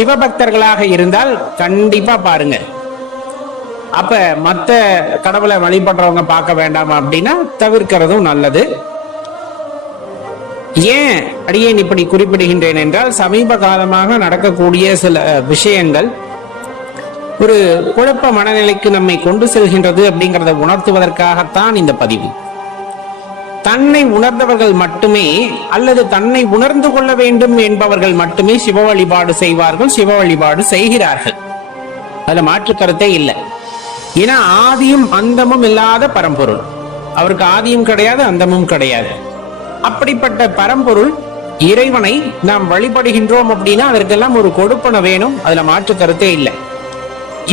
சிவபக்தர்களாக இருந்தால் கண்டிப்பா பாருங்க. அப்ப மத்த கடவுளை வழிபடுறவங்க பார்க்க வேண்டாமா அப்படின்னா தவிர்க்கிறதும் நல்லது. ஏன் அடியேன் இப்படி குறிப்பிடுகின்றேன் என்றால், சமீப காலமாக நடக்கக்கூடிய சில விஷயங்கள் ஒரு குழப்ப மனநிலைக்கு நம்மை கொண்டு செல்கின்றது அப்படிங்கிறத உணர்த்துவதற்காகத்தான் இந்த பதிவு. தன்னை உணர்ந்தவர்கள் மட்டுமே அல்லது தன்னை உணர்ந்து கொள்ள வேண்டும் என்பவர்கள் மட்டுமே சிவ வழிபாடு செய்வார்கள், சிவ வழிபாடு செய்கிறார்கள். அதுல மாற்று கருத்தே இல்லை. ஏன்னா ஆதியும் அந்தமும் இல்லாத பரம்பொருள், அவருக்கு ஆதியும் கிடையாது அந்தமும் கிடையாது. அப்படிப்பட்ட பரம்பொருள் இறைவனை நாம் வழிபடுகின்றோம் அப்படின்னா அதற்கெல்லாம் ஒரு கொடுப்பனை வேணும், அதுல மாற்று கருத்தே இல்லை.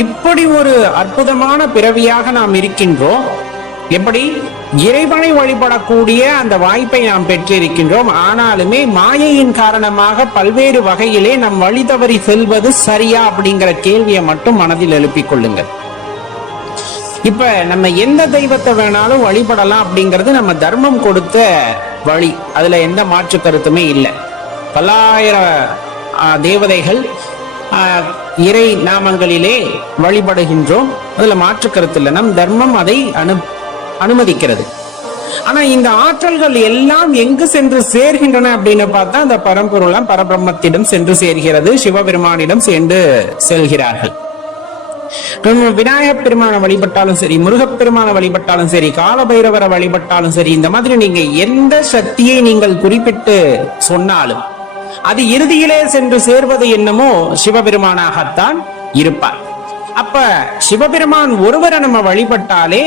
இப்படி ஒரு அற்புதமான பிறவியாக நாம் இருக்கின்றோம். எப்படி இறைவனை வழிபடக்கூடிய அந்த வாய்ப்பை நாம் பெற்றிருக்கின்றோம். ஆனாலுமே மாயையின் காரணமாக பல்வேறு வகையிலே நம் வழி தவறி செல்வது சரியா அப்படிங்கிற கேள்வியை மட்டும் மனதில் எழுப்பிக் கொள்ளுங்கள். இப்ப நம்ம எந்த தெய்வத்தை வேணாலும் வழிபடலாம் அப்படிங்கிறது நம்ம தர்மம் கொடுத்த வழி, அதுல எந்த மாற்று கருத்துமே இல்லை. பல்லாயிரம் தேவதைகள் இறை நாமங்களிலே வழிபடுகின்றோம், அதுல மாற்று கருத்து இல்லை. நம் தர்மம் அதை அனுமதிக்கிறது. ஆனா இந்த ஆற்றல்கள் எல்லாம் எங்கு சென்று சேர்கின்றன அப்படின்னு பார்த்தா அந்த பரம்பொருளாம் பரபிரம்மத்திடம் சென்று சேர்கிறது, சிவபெருமானிடம் சென்று செல்கிறார்கள். விநாயகப் பெருமானை வழிபட்டாலும் சரி, முருகப்பெருமானை வழிபட்டாலும் சரி, காலபைரவரை வழிபட்டாலும் சரி, இந்த மாதிரி நீங்க எந்த சக்தியை நீங்கள் குறிப்பிட்டு சொன்னாலும் அது இறுதியிலே சென்று சேர்வது என்னமோ சிவபெருமானாகத்தான் இருப்பார். அப்ப சிவபெருமான் ஒருவரை நம்ம வழிபட்டாலே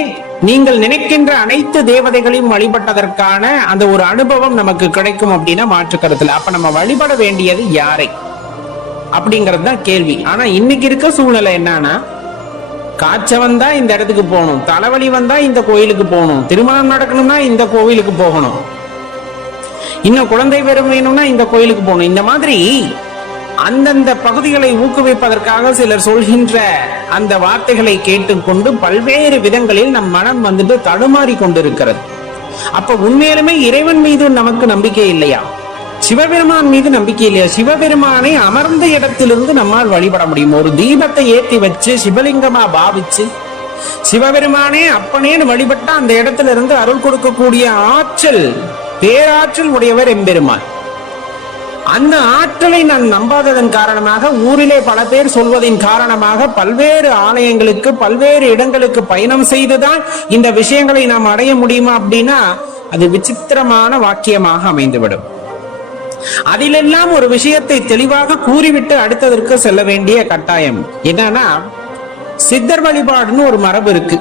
நீங்கள் நினைக்கின்ற அனைத்து தேவதைகளையும் வழிபட்டதற்கான அந்த ஒரு அனுபவம் நமக்கு கிடைக்கும் அப்படின்னா மாற்று கருத்துல. அப்ப நம்ம வழிபட வேண்டியது யாரை அப்படிங்கிறது தான் கேள்வி. ஆனா இன்னைக்கு இருக்க சூழ்நிலை என்னன்னா, காய்ச்ச வந்தா இந்த இடத்துக்கு போகணும், தலைவலி வந்தா இந்த கோயிலுக்கு போகணும், திருமணம் நடக்கணும்னா இந்த கோவிலுக்கு போகணும், இன்னும் குழந்தை பெறும் வேணும்னா இந்த கோயிலுக்கு போகணும். இந்த மாதிரி அந்தந்த பகுதிகளை ஊக்குவிப்பதற்காக சிலர் சொல்கின்ற அந்த வார்த்தைகளை கேட்டுக்கொண்டு பல்வேறு விதங்களில் நம் மனம் வந்துட்டு தடுமாறி கொண்டிருக்கிறது. அப்ப உண்மையிலுமே இறைவன் மீது நமக்கு நம்பிக்கை இல்லையா? சிவபெருமான் மீது நம்பிக்கை இல்லையா? சிவபெருமானை அமர்ந்த இடத்திலிருந்து நம்மால் வழிபட முடியும். ஒரு தீபத்தை ஏற்றி வச்சு சிவலிங்கமா பாவிச்சு சிவபெருமானே அப்பனேன்னு வழிபட்டா அந்த இடத்துல இருந்து அருள் கொடுக்கக்கூடிய ஆற்றல், பேராற்றல் உடையவர் எம்பெருமான். அந்த ஆற்றலை நான் நம்பாததன் காரணமாக, ஊரிலே பல பேர் சொல்வதின் காரணமாக பல்வேறு ஆலயங்களுக்கு பல்வேறு இடங்களுக்கு பயணம் செய்துதான் இந்த விஷயங்களை நாம் அடைய முடியுமா அப்படின்னா அது விசித்திரமான வாக்கியமாக அமைந்துவிடும். அதிலெல்லாம் ஒரு விஷயத்தை தெளிவாக கூறிவிட்டு அடுத்ததற்கு செல்ல வேண்டிய கட்டாயம் என்னன்னா, சித்தர் வழிபாடுன்னு ஒரு மரபு இருக்கு.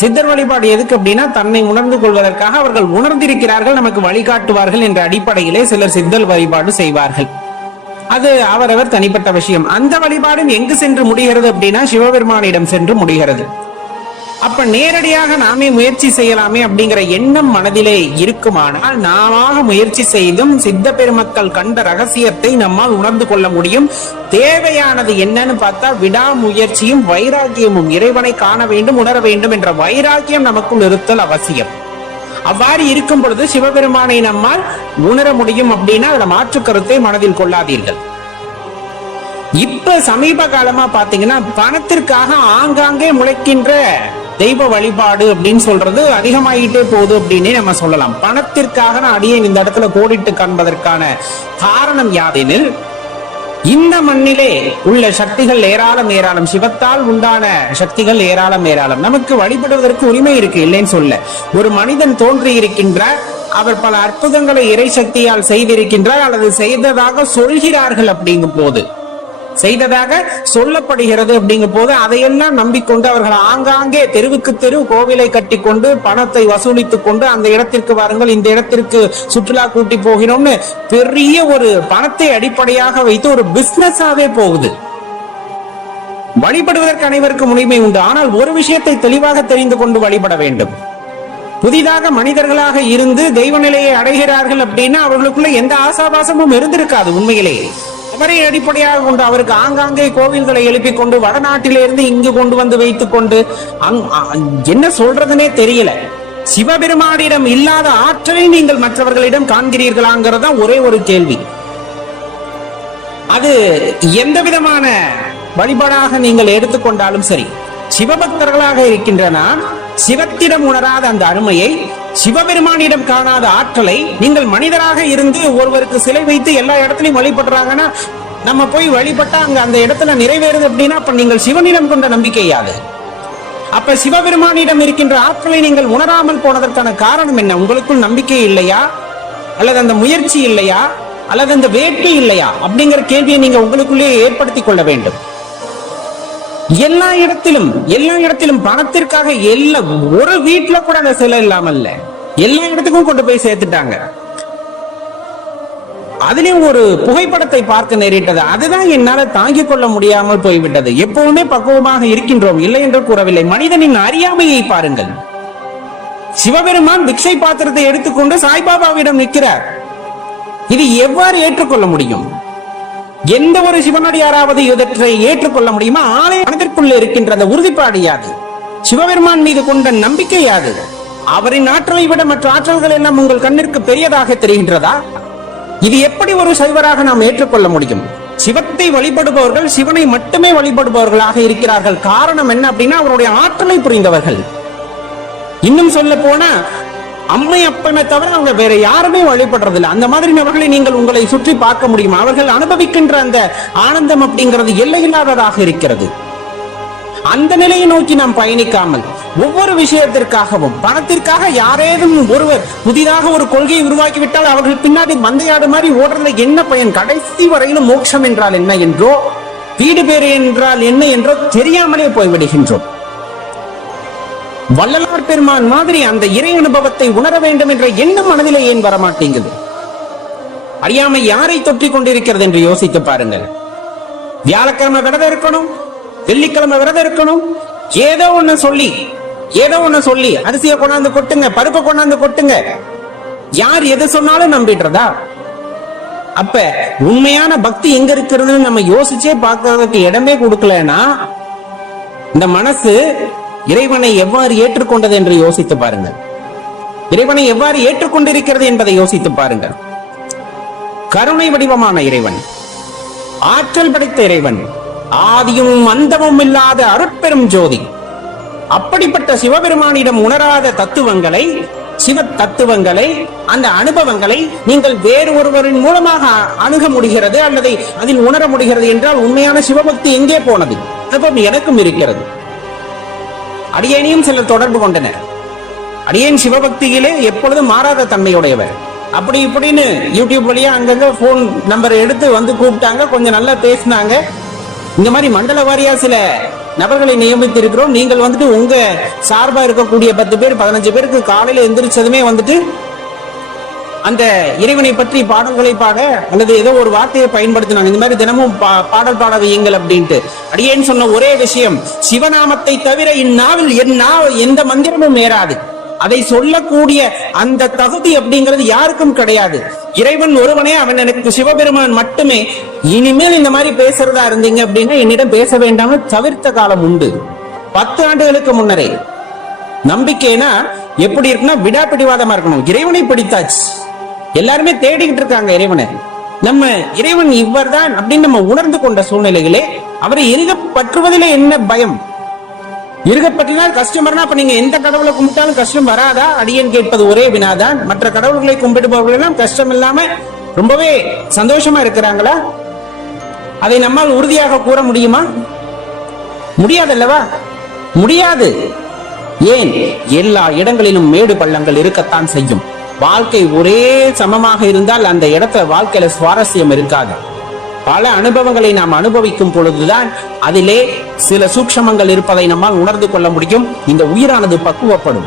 சித்தர் வழிபாடு எதுக்கு அப்படின்னா, தன்னை உணர்ந்து கொள்வதற்காக. அவர்கள் உணர்ந்திருக்கிறார்கள், நமக்கு வழிகாட்டுவார்கள் என்ற அடிப்படையிலே சிலர் சித்தர் வழிபாடு செய்வார்கள். அது அவரவர் தனிப்பட்ட விஷயம். அந்த வழிபாடும் எங்கு சென்று முடிகிறது அப்படின்னா சிவபெருமானிடம் சென்று முடிகிறது. அப்ப நேரடியாக நாமே முயற்சி செய்யலாமே அப்படிங்கிற எண்ணம் மனதிலே இருக்குமானால், நாம முயற்சி செய்தும் சித்த பெருமக்கள் கண்ட ரகசியத்தை நம்மால் உணர்ந்து கொள்ள முடியும். தேவையானது என்னன்னு பார்த்தா விடாமுயற்சியும் வைராக்கியமும். இறைவனை காண வேண்டும், உணர வேண்டும் என்ற வைராக்கியம் நமக்குள் இருத்தல் அவசியம். அவ்வாறு இருக்கும் பொழுது சிவபெருமானை நம்மால் உணர முடியும் அப்படின்னா அதுல மாற்று கருத்தை மனதில் கொள்ளாதீர்கள். இப்ப சமீப காலமா பாத்தீங்கன்னா பணத்திற்காக ஆங்காங்கே முளைக்கின்ற தெய்வ வழிபாடு அப்படின்னு சொல்றது அதிகமாகிட்டே போகுது அப்படின்னே நம்ம சொல்லலாம். பணத்திற்காக நான் அடியேன் இந்த இடத்துல கோடிட்டு காண்பதற்கான காரணம் யாதெனில், இந்த மண்ணிலே உள்ள சக்திகள் ஏராளம், சிவத்தால் உண்டான சக்திகள் ஏராளம். நமக்கு வழிபடுவதற்கு உரிமை இருக்கு, இல்லைன்னு சொல்ல. ஒரு மனிதன் தோன்றி இருக்கின்றார், அவர் பல அற்புதங்களை இறை சக்தியால் செய்திருக்கின்றார் அல்லது செய்ததாக சொல்கிறார்கள். அப்படிங்கும் போது, செய்ததாக சொல்லப்படுகிறது அப்படிங்கும் போது அதையெல்லாம் நம்பிக்கொண்டு அவர்கள் ஆங்காங்கே தெருவுக்கு தெரு கோவிலை கட்டி கொண்டு பணத்தை வசூலித்துக் கொண்டு அந்த இடத்திற்கு வாருங்கள், இந்த இடத்திற்கு சுற்றுலா கூட்டி போகிறோம்னு பெரிய ஒரு பணத்தை அடிப்படையாக வைத்து ஒரு பிசினஸாவே போகுது. வழிபடுவதற்கு அனைவருக்கும் உரிமை உண்டு. ஆனால் ஒரு விஷயத்தை தெளிவாக தெரிந்து கொண்டு வழிபட வேண்டும். புதிதாக மனிதர்களாக இருந்து தெய்வ நிலையை அடைகிறார்கள் அப்படின்னா அவர்களுக்குள்ள எந்த ஆசாபாசமும் இருந்திருக்காது. உண்மையிலேயே அவரை அடிப்படையாக கொண்டு அவருக்கு ஆங்காங்கே கோவில்களை எழுப்பிக் கொண்டு வடநாட்டிலிருந்து இங்கு கொண்டு வந்து வைத்துக் கொண்டு என்ன சொல்றதுன்னே தெரியல. சிவபெருமானிடம் இல்லாத ஆற்றலை நீங்கள் மற்றவர்களிடம் காண்கிறீர்களாங்கிறதா ஒரே ஒரு கேள்வி. அது எந்த விதமான வழிபாடாக நீங்கள் எடுத்துக்கொண்டாலும் சரி, சிவபக்தர்களாக இருக்கின்றன சிவத்திடம் உணராத அந்த அருமையை, சிவபெருமானிடம் காணாத ஆற்றலை நீங்கள் மனிதராக இருந்து ஒருவருக்கு சிலை வைத்து எல்லா இடத்துலையும் வழிபடுறாங்கன்னா, நம்ம போய் வழிபட்டா அங்க அந்த இடத்துல நிறைவேறுது அப்படின்னா அப்ப நீங்கள் சிவனிடம் கொண்ட நம்பிக்கையாது. அப்ப சிவபெருமானிடம் இருக்கின்ற ஆற்றலை நீங்கள் உணராமல் போனதற்கான காரணம் என்ன? உங்களுக்குள் நம்பிக்கை இல்லையா, அல்லது அந்த முயற்சி இல்லையா, அல்லது அந்த வேட்கை இல்லையா அப்படிங்கிற கேள்வியை நீங்க உங்களுக்குள்ளே ஏற்படுத்திக் கொள்ள வேண்டும். எல்லா இடத்திலும் பணத்திற்காக ஒரு வீட்டுல கூட அந்த சிலை இல்லாமல் எல்லா இடத்துக்கும் கொண்டு போய் சேர்த்துட்டாங்க. அதுலயும் ஒரு புகைப்படத்தை பார்க்க நேரிட்டது, அதுதான் என்னால தாங்கிக் கொள்ள முடியாமல் போய்விட்டது. எப்பவுமே பக்குவமாக இருக்கின்றோம், இல்லை என்று கூறவில்லை. மனிதனின் அறியாமையை பாருங்கள். சிவபெருமான் பிக்ஷை பாத்திரத்தை எடுத்துக்கொண்டு சாய்பாபாவிடம் நிற்கிறார். இது எவ்வாறு ஏற்றுக்கொள்ள முடியும்? எந்த ஒரு சிவனடியாராவது இவற்றை ஏற்றுக்கொள்ள முடியுமா? மனதிற்குள்ள இருக்கின்ற அந்த உறுதிப்பாடு யாது? சிவபெருமான் மீது கொண்ட நம்பிக்கை யாது? அவரின் ஆற்றலை விட மற்ற ஆற்றல்கள் எல்லாம் உங்கள் கண்ணிற்கு பெரியதாக தெரிகின்றதா? இது எப்படி ஒரு சைவராக நாம் ஏற்றுக்கொள்ள முடியும்? சிவத்தை வழிபடுபவர்கள் சிவனை மட்டுமே வழிபடுபவர்களாக இருக்கிறார்கள். காரணம் என்ன அப்படின்னா, அவருடைய ஆற்றலை புரிந்தவர்கள். இன்னும் சொல்ல போனா அம்மை அப்பனை தவிர அவங்க வேற யாருமே வழிபடுறதில்லை. அந்த மாதிரி நபர்களை நீங்கள் உங்களை சுற்றி பார்க்க முடியும். அவர்கள் அனுபவிக்கின்ற அந்த ஆனந்தம் அப்படிங்கிறது எல்லையில்லாததாக இருக்கிறது. அந்த நிலையை நோக்கி நாம் பயணிக்காமல் ஒவ்வொரு விஷயத்திற்காகவும் பணத்திற்காக யாரேதும் ஒருவர் புதிதாக ஒரு கொள்கையை உருவாக்கிவிட்டால் அவர்கள் பின்னாடி மந்தையாடு மாதிரி ஓடுறதுல என்ன பயன்? கடைசி வரையிலும் மோட்சம் என்றால் என்ன என்றோ, வீடு பேறு என்றால் என்ன என்றோ தெரியாமலே போய்விடுகின்றோம். வள்ளலார் பெருமான் மாதிரி அந்த இறை அனுபவத்தை உணர வேண்டும் என்ற எண்ணம் மனதிலே ஏன் வரமாட்டேங்குது? அறியாமை யாரை தொற்றிக் கொண்டிருக்கிறது என்று யோசித்து பாருங்கள். வியாழக்கிழமை விரதம் இருக்கணும், வெள்ளிக்கிழமை விரதம் இருக்கணும், ஏதோ ஒண்ணு சொல்லி அரிசியை கொண்டாந்து கொட்டுங்க, பருப்பை கொண்டாந்து கொட்டுங்க. யார் எது சொன்னாலும் நம்பிடுறதா? அப்ப உண்மையான பக்தி எங்க இருக்கிறதுன்னு நம்ம யோசிச்சே பார்க்கறதுக்கு இடமே கொடுக்கலன்னா இந்த மனசு இறைவனை எவ்வாறு ஏற்றுக்கொண்டது என்று யோசித்து பாருங்கள். இறைவனை எவ்வாறு ஏற்றுக்கொண்டிருக்கிறது என்பதை யோசித்து பாருங்கள். கருணை வடிவமான இறைவன், ஆற்றல் படைத்த இறைவன், ஆதியும் அந்தமும் இல்லாத அருட்பெரும் ஜோதி. அப்படிப்பட்ட சிவபெருமானிடம் உணராத தத்துவங்களை, சிவ தத்துவங்களை, அந்த அனுபவங்களை நீங்கள் வேறு ஒருவரின் மூலமாக அணுக முடிகிறது அல்லது அதில் உணர முடிகிறது என்றால் உண்மையான சிவபக்தி எங்கே போனது? அனுபவம் எனக்கும் இருக்கிறது. அடியேனையும் சிலர் தொடர்பு கொண்டனர். அடியேன் சிவபக்தியிலே எப்பொழுதும் மாறாத தன்மையுடையவர். அப்படி இப்படின்னு யூடியூப் வழியா அங்கங்க போன் நம்பர் எடுத்து வந்து கூப்பிட்டாங்க, கொஞ்சம் நல்லா பேசினாங்க. இந்த மாதிரி மண்டல வாரியா சில நபர்களை நியமித்து இருக்கிறோம். நீங்கள் வந்துட்டு உங்க சார்பா இருக்கக்கூடிய 10 பேர் 15 பேருக்கு காலையில எந்திரிச்சதுமே வந்துட்டு அந்த இறைவனை பற்றி பாடல்களை பாட அல்லது ஏதோ ஒரு வார்த்தையை பயன்படுத்தினாங்க. இந்த மாதிரி தினமும் பாடல் பாட வையுங்கள் அப்படின்ட்டு. அடியேன் சொன்ன ஒரே விஷயம், சிவநாமத்தை தவிர இந்நாவில் எந்த மந்திரமும் ஏறாது. அதை சொல்லக்கூடிய அந்த தகுதி அப்படிங்கிறது யாருக்கும் கிடையாது. இறைவன் ஒருவனே, அவன் எனக்கு சிவபெருமான் மட்டுமே. இனிமேல் இந்த மாதிரி பேசுறதா இருந்தீங்க அப்படின்னா என்னிடம் பேச வேண்டாம்னு தவிர்த்த காலம் உண்டு. 10 ஆண்டுகளுக்கு முன்னரே. நம்பிக்கைனா எப்படி இருக்குன்னா விடாப்பிடிவாதமா இருக்கணும். இறைவனை பிடித்தாச்சு, எல்லாருமே தேடிக்கிட்டு இருக்காங்க இறைவனை. நம்ம இறைவன் இவர் தான் அப்படின்னு நம்ம உணர்ந்து கொண்ட சூழ்நிலைகளே அவரை இருக பற்றுவதிலே என்ன பயம்? இருகப்பற்றினால் கஷ்டம் வரனா அப்ப நீங்க எந்த கடவுளை கும்பிட்டாலும் கஷ்டம் வராதா? அடியேன் கேட்பது ஒரே வினாதான். மற்ற கடவுள்களை கும்பிடுபவர்கள் எல்லாம் கஷ்டம் இல்லாம ரொம்பவே சந்தோஷமா இருக்கிறாங்களா? அதை நம்மால் உறுதியாக கூற முடியுமா? முடியாதல்லவா? முடியாது. ஏன்? எல்லா இடங்களிலும் மேடு பள்ளங்கள் இருக்கத்தான் செய்யும். வாழ்க்கை ஒரே சமமாக இருந்தால் அந்த இடத்துல வாழ்க்கையில சுவாரஸ்யம் இருக்காது. பல அனுபவங்களை நாம் அனுபவிக்கும் பொழுதுதான் அதிலே சில சூக்ஷமங்கள் இருப்பதை நம்மால் உணர்ந்து கொள்ள முடியும். இந்த உயிரானது பக்குவப்படும்.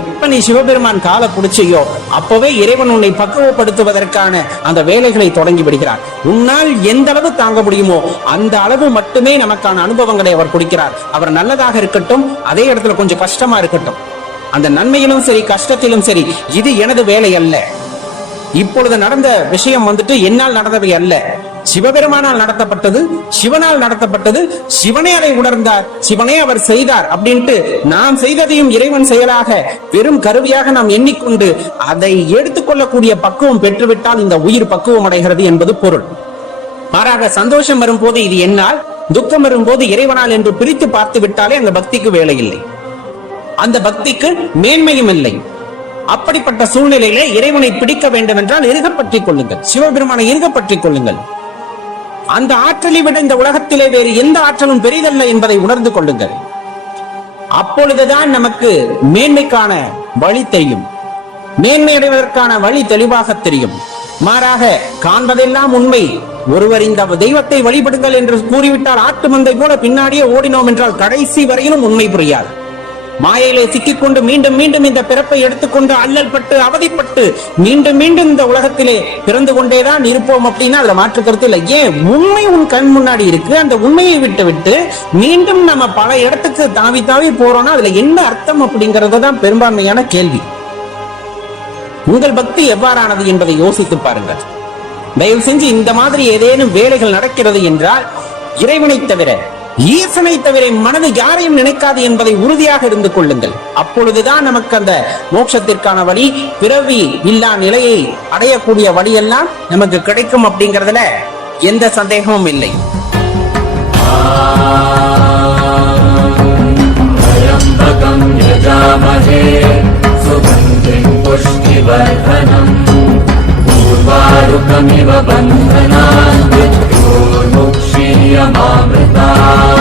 எப்ப நீ சிவபெருமான் காலை பிடிச்சையோ அப்பவே இறைவன் உன்னை பக்குவப்படுத்துவதற்கான அந்த வேலைகளை தொடங்கி விடுகிறார். உன்னால் எந்த அளவு தாங்க முடியுமோ அந்த அளவு மட்டுமே நமக்கான அனுபவங்களை அவர் கொடுக்கிறார். அவர் நல்லதாக இருக்கட்டும், அதே இடத்துல கொஞ்சம் கஷ்டமா இருக்கட்டும், அந்த நன்மையிலும் சரி கஷ்டத்திலும் சரி, இது எனது வேலை அல்ல. இப்பொழுது நடந்த விஷயம் வந்துட்டு என்னால் நடந்தவை அல்ல, சிவபெருமானால் நடத்தப்பட்டது, சிவனால் நடத்தப்பட்டது. சிவனே அதை உணர்ந்தார், சிவனே அவர் செய்தார் அப்படின்ட்டு நாம் செய்ததையும் இறைவன் செயலாக வெறும் கருவியாக நாம் எண்ணிக்கொண்டு அதை எடுத்துக்கொள்ளக்கூடிய பக்குவம் பெற்றுவிட்டால் இந்த உயிர் பக்குவம் அடைகிறது என்பது பொருள். மாறாக சந்தோஷம் வரும்போது இது என்னால், துக்கம் வரும்போது இறைவனால் என்று பிரித்து பார்த்து விட்டாலே அந்த பக்திக்கு வேலை இல்லை, அந்த பக்திக்கு மேன்மையும் இல்லை. அப்படிப்பட்ட சூழ்நிலையிலே இறைவனை பிடிக்க வேண்டும் என்றால் இறுகப்பற்றிக் கொள்ளுங்கள், சிவபெருமானை இறுகப்பற்றிக் கொள்ளுங்கள். அந்த ஆற்றலை விட இந்த உலகத்திலே வேறு எந்த ஆற்றலும் பெரிதல்ல என்பதை உணர்ந்து கொள்ளுங்கள். அப்பொழுதுதான் நமக்கு மேன்மைக்கான வழி தெரியும், மேன்மை அடைவதற்கான வழி தெளிவாக தெரியும். மாறாக காண்பதெல்லாம் உண்மை, ஒருவர் இந்த தெய்வத்தை வழிபடுங்கள் என்று கூறிவிட்டால் ஆட்டு மந்தை போல பின்னாடியே ஓடினோம் என்றால் கடைசி வரையிலும் உண்மை புரியாது. மாயையிலே சிக்கிக்கொண்டு மீண்டும் மீண்டும் இந்த பிறப்பை எடுத்துக்கொண்டு அல்லல் பட்டு அவதிப்பட்டு மீண்டும் மீண்டும் இந்த உலகத்திலே பிறந்து கொண்டேதான் இருப்போம் அப்படின்னா அதுல மாற்று கருத்து இல்லை. ஏன்? உண்மை உன் கண் முன்னாடி இருக்கு. அந்த உண்மையை விட்டு விட்டு மீண்டும் நம்ம பல இடத்துக்கு தாவி தாவி போறோம்னா அதுல என்ன அர்த்தம் அப்படிங்கறது தான் பெரும்பான்மையான கேள்வி. உங்கள் பக்தி எவ்வாறானது என்பதை யோசித்து பாருங்கள். தயவு செஞ்சு இந்த மாதிரி ஏதேனும் வேலைகள் நடக்கிறது என்றால் இறைவனை தவிர, ஈசனை தவிர மனது யாரையும் நினைக்காது என்பதை உறுதியாக இருந்து கொள்ளுங்கள். அப்பொழுதுதான் நமக்கு அந்த மோட்சத்திற்கான வழி, பிறவி இல்லா நிலையை அடையக்கூடிய வழியெல்லாம் நமக்கு கிடைக்கும் அப்படிங்கிறதுல எந்த சந்தேகமும் இல்லை. पूर्वारुकमिव बन्धनान् मृत्योर्मुक्षीयमामृतात्